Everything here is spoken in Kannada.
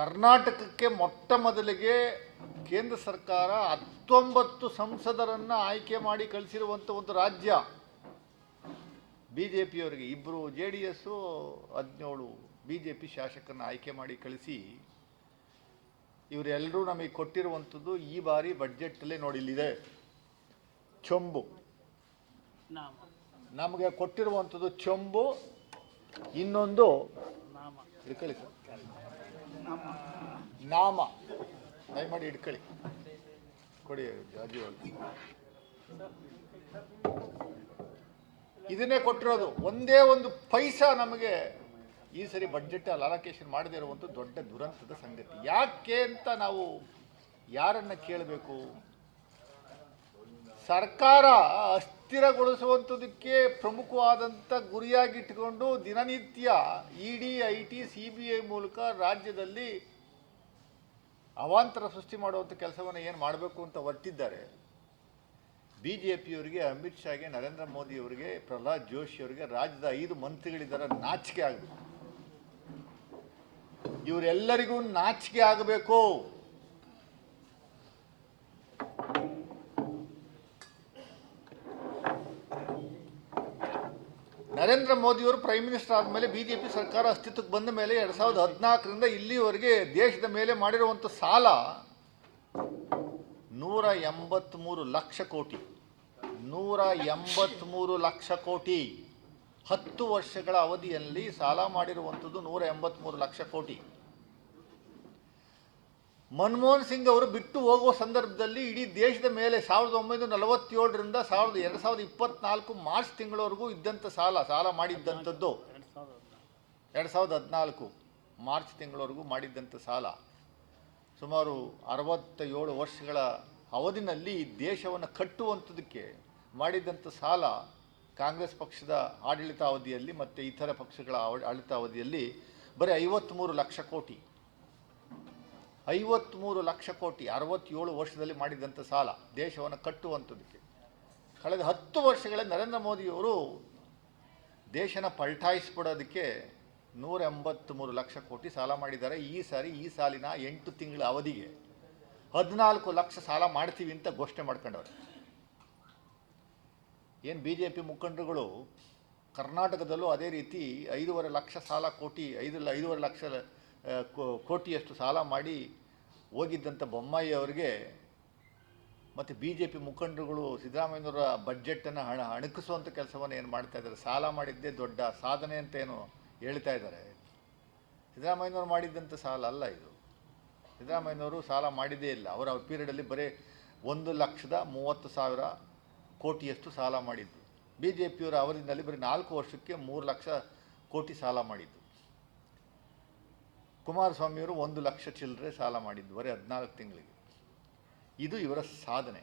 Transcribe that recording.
ಕರ್ನಾಟಕಕ್ಕೆ ಮೊಟ್ಟ ಮೊದಲಿಗೆ ಕೇಂದ್ರ ಸರ್ಕಾರ 19 ಸಂಸದರನ್ನು ಆಯ್ಕೆ ಮಾಡಿ ಕಳಿಸಿರುವಂಥ ಒಂದು ರಾಜ್ಯ ಬಿ ಜೆ ಪಿಯವರಿಗೆ. ಇಬ್ಬರು JDS, 17 BJP ಶಾಸಕರನ್ನು ಆಯ್ಕೆ ಮಾಡಿ ಕಳಿಸಿ ಇವರೆಲ್ಲರೂ ನಮಗೆ ಕೊಟ್ಟಿರುವಂಥದ್ದು ಈ ಬಾರಿ ಬಡ್ಜೆಟಲ್ಲೇ ನೋಡಿ, ಇಲ್ಲಿದೆ ಚೊಂಬು. ನಮಗೆ ಕೊಟ್ಟಿರುವಂಥದ್ದು ಚೊಂಬು, ಇನ್ನೊಂದು ಇಟ್ಕೊಳ್ಳಿ ಸರ್, ನಾಮ ದಯಮಾಡಿ ಇಟ್ಕೊಳ್ಳಿ, ಕೊಡಿ ಜಾಜಿ ಅವ್ರಿಗೆ. ಇದನ್ನೇ ಕೊಟ್ಟಿರೋದು. ಒಂದೇ ಒಂದು ಪೈಸಾ ನಮಗೆ ಈ ಸರಿ ಬಡ್ಜೆಟ್ ಅಲೋಕೇಶನ್ ಮಾಡದೇ ಇರುವಂಥ ದೊಡ್ಡ ದುರಂತದ ಸಂಗತಿ. ಯಾಕೆ ಅಂತ ನಾವು ಯಾರನ್ನ ಕೇಳಬೇಕು? ಸರ್ಕಾರ ಅಸ್ಥಿರಗೊಳಿಸುವಂಥದಕ್ಕೆ ಪ್ರಮುಖವಾದಂಥ ಗುರಿಯಾಗಿಟ್ಟುಕೊಂಡು ದಿನನಿತ್ಯ ED, IT, CBI ಮೂಲಕ ರಾಜ್ಯದಲ್ಲಿ ಅವಾಂತರ ಸೃಷ್ಟಿ ಮಾಡುವಂಥ ಕೆಲಸವನ್ನು ಏನು ಮಾಡಬೇಕು ಅಂತ ಹೊರಟಿದ್ದಾರೆ. BJPಯವರಿಗೆ, ಅಮಿತ್ ಶಾಗೆ, ನರೇಂದ್ರ ಮೋದಿಯವರಿಗೆ, ಪ್ರಹ್ಲಾದ್ ಜೋಶಿಯವರಿಗೆ, ರಾಜ್ಯದ 5 ಮಂತ್ರಿಗಳಿದ್ದಾರೆ, ನಾಚಿಕೆ ಆಗಬೇಕು. ಇವರೆಲ್ಲರಿಗೂ ನಾಚಿಕೆ ಆಗಬೇಕು. ನರೇಂದ್ರ ಮೋದಿಯವರು ಪ್ರೈಮ್ ಮಿನಿಸ್ಟರ್ ಆದಮೇಲೆ BJP ಸರ್ಕಾರ ಅಸ್ತಿತ್ವಕ್ಕೆ ಬಂದ ಮೇಲೆ 2014ರಿಂದ ಇಲ್ಲಿವರೆಗೆ ದೇಶದ ಮೇಲೆ ಮಾಡಿರುವಂಥ ಸಾಲ 183 ಲಕ್ಷ ಕೋಟಿ. 183 ಲಕ್ಷ ಕೋಟಿ. 10 ವರ್ಷಗಳ ಅವಧಿಯಲ್ಲಿ ಸಾಲ ಮಾಡಿರುವಂಥದ್ದು 183 ಲಕ್ಷ ಕೋಟಿ. ಮನಮೋಹನ್ ಸಿಂಗ್ ಅವರು ಬಿಟ್ಟು ಹೋಗುವ ಸಂದರ್ಭದಲ್ಲಿ ಇಡೀ ದೇಶದ ಮೇಲೆ 1947ರಿಂದ 2024 ಮಾರ್ಚ್ ತಿಂಗಳವರೆಗೂ ಇದ್ದಂಥ ಸಾಲ ಮಾಡಿದ್ದಂಥದ್ದು 2014 ಮಾರ್ಚ್ ತಿಂಗಳವರೆಗೂ ಮಾಡಿದ್ದಂಥ ಸಾಲ ಸುಮಾರು 67 ವರ್ಷಗಳ ಅವಧಿನಲ್ಲಿ ದೇಶವನ್ನು ಕಟ್ಟುವಂಥದ್ದಕ್ಕೆ ಮಾಡಿದ್ದಂಥ ಸಾಲ ಕಾಂಗ್ರೆಸ್ ಪಕ್ಷದ ಆಡಳಿತಾವಧಿಯಲ್ಲಿ ಮತ್ತು ಇತರ ಪಕ್ಷಗಳ ಆಡಳಿತಾವಧಿಯಲ್ಲಿ ಬರೀ 53 ಲಕ್ಷ ಕೋಟಿ. 53 ಲಕ್ಷ ಕೋಟಿ 67 ವರ್ಷದಲ್ಲಿ ಮಾಡಿದಂಥ ಸಾಲ ದೇಶವನ್ನು ಕಟ್ಟುವಂಥದ್ದಕ್ಕೆ. ಕಳೆದ 10 ವರ್ಷಗಳಲ್ಲಿ ನರೇಂದ್ರ ಮೋದಿಯವರು ದೇಶನ ಪಲ್ಟಾಯಿಸ್ಬಿಡೋದಕ್ಕೆ 183 ಲಕ್ಷ ಕೋಟಿ ಸಾಲ ಮಾಡಿದ್ದಾರೆ. ಈ ಸಾಲಿನ 8 ತಿಂಗಳ ಅವಧಿಗೆ 14 ಲಕ್ಷ ಸಾಲ ಮಾಡ್ತೀವಿ ಅಂತ ಘೋಷಣೆ ಮಾಡ್ಕೊಂಡವ್ರೆ. ಏನು BJP ಮುಖಂಡರುಗಳು ಕರ್ನಾಟಕದಲ್ಲೂ ಅದೇ ರೀತಿ 5.5 ಲಕ್ಷ ಸಾಲ ಕೋಟಿ 5.5 ಲಕ್ಷ ಕೋಟಿಯಷ್ಟು ಸಾಲ ಮಾಡಿ ಹೋಗಿದ್ದಂಥ ಬೊಮ್ಮಾಯಿ ಅವರಿಗೆ ಮತ್ತು BJP ಮುಖಂಡರುಗಳು ಸಿದ್ದರಾಮಯ್ಯನವರ ಬಡ್ಜೆಟನ್ನು ಅಣಕಿಸುವಂಥ ಕೆಲಸವನ್ನು ಏನು ಮಾಡ್ತಾ ಇದ್ದಾರೆ. ಸಾಲ ಮಾಡಿದ್ದೇ ದೊಡ್ಡ ಸಾಧನೆ ಅಂತ ಏನು ಹೇಳ್ತಾ ಇದ್ದಾರೆ. ಸಿದ್ದರಾಮಯ್ಯನವರು ಮಾಡಿದ್ದಂಥ ಸಾಲ ಅಲ್ಲ ಇದು. ಸಿದ್ದರಾಮಯ್ಯನವರು ಸಾಲ ಮಾಡಿದ್ದೇ ಇಲ್ಲ. ಅವರ ಪೀರಿಯಡಲ್ಲಿ ಬರೀ 1,30,000 ಕೋಟಿಯಷ್ಟು ಸಾಲ ಮಾಡಿದ್ದು. BJPಯವರ ಅವಧಿನಲ್ಲಿ ಬರೀ 4 ವರ್ಷಕ್ಕೆ 3 ಲಕ್ಷ ಕೋಟಿ ಸಾಲ ಮಾಡಿದ್ದು. ಕುಮಾರಸ್ವಾಮಿಯವರು 1 ಲಕ್ಷ ಚಿಲ್ಲರೆ ಸಾಲ ಮಾಡಿದ್ದು ಬರೀ 14 ತಿಂಗಳಿಗೆ. ಇದು ಇವರ ಸಾಧನೆ.